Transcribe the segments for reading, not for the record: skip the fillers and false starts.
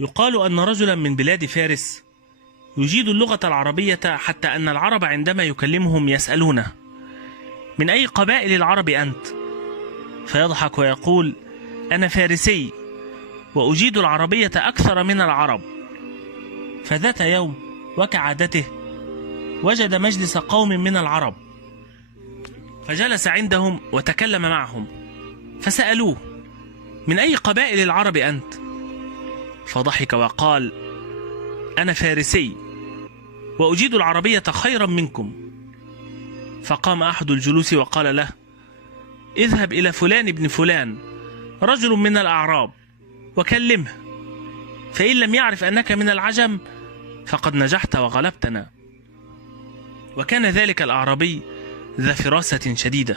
يقال أن رجلا من بلاد فارس يجيد اللغة العربية، حتى أن العرب عندما يكلمهم يسألونه: من أي قبائل العرب أنت؟ فيضحك ويقول: أنا فارسي وأجيد العربية أكثر من العرب. فذات يوم وكعادته وجد مجلس قوم من العرب، فجلس عندهم وتكلم معهم، فسألوه: من أي قبائل العرب أنت؟ فضحك وقال: أنا فارسي وأجيد العربية خيرا منكم. فقام أحد الجلوس وقال له: اذهب إلى فلان ابن فلان رجل من الأعراب وكلمه، فإن لم يعرف أنك من العجم فقد نجحت وغلبتنا. وكان ذلك الأعرابي ذا فراسة شديدة،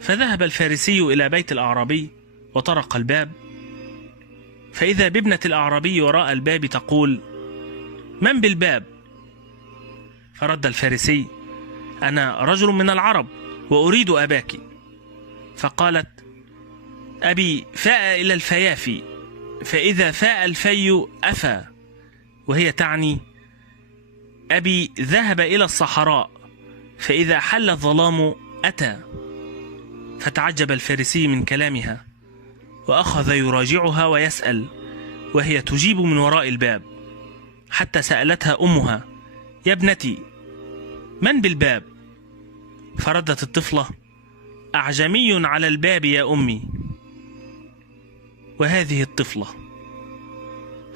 فذهب الفارسي إلى بيت الأعرابي وطرق الباب، فإذا بابنة الأعرابي وراء الباب تقول: من بالباب؟ فرد الفارسي: أنا رجل من العرب وأريد أباك. فقالت: أبي فاء إلى الفيافي، فإذا فاء الفي أفى، وهي تعني أبي ذهب إلى الصحراء، فإذا حل الظلام أتى. فتعجب الفارسي من كلامها وأخذ يراجعها ويسأل، وهي تجيب من وراء الباب، حتى سألتها أمها: يا ابنتي من بالباب؟ فردت الطفلة: أعجمي على الباب يا أمي. وهذه الطفلة،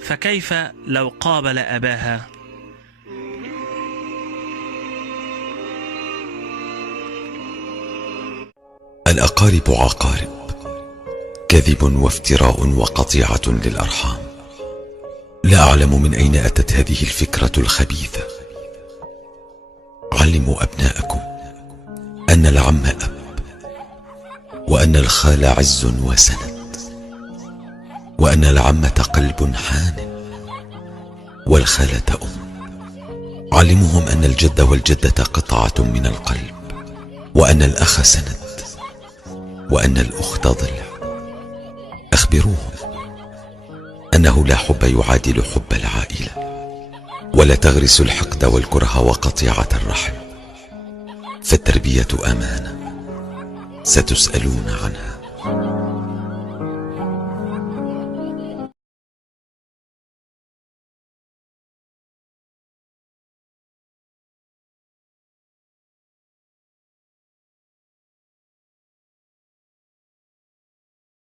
فكيف لو قابل أباها؟ الأقارب عقارب، كذب وافتراء وقطيعة للأرحام. لا أعلم من أين أتت هذه الفكرة الخبيثة. علموا أبناءكم أن العم أب، وأن الخال عز وسند، وأن العمة قلب حان، والخالة أم. علموهم أن الجد والجدة قطعة من القلب، وأن الأخ سند، وأن الأخت ضلع. أخبروهم أنه لا حب يعادل حب العائلة، ولا تغرس الحقد والكره وقطيعة الرحم، فالتربية أمانة ستسألون عنها.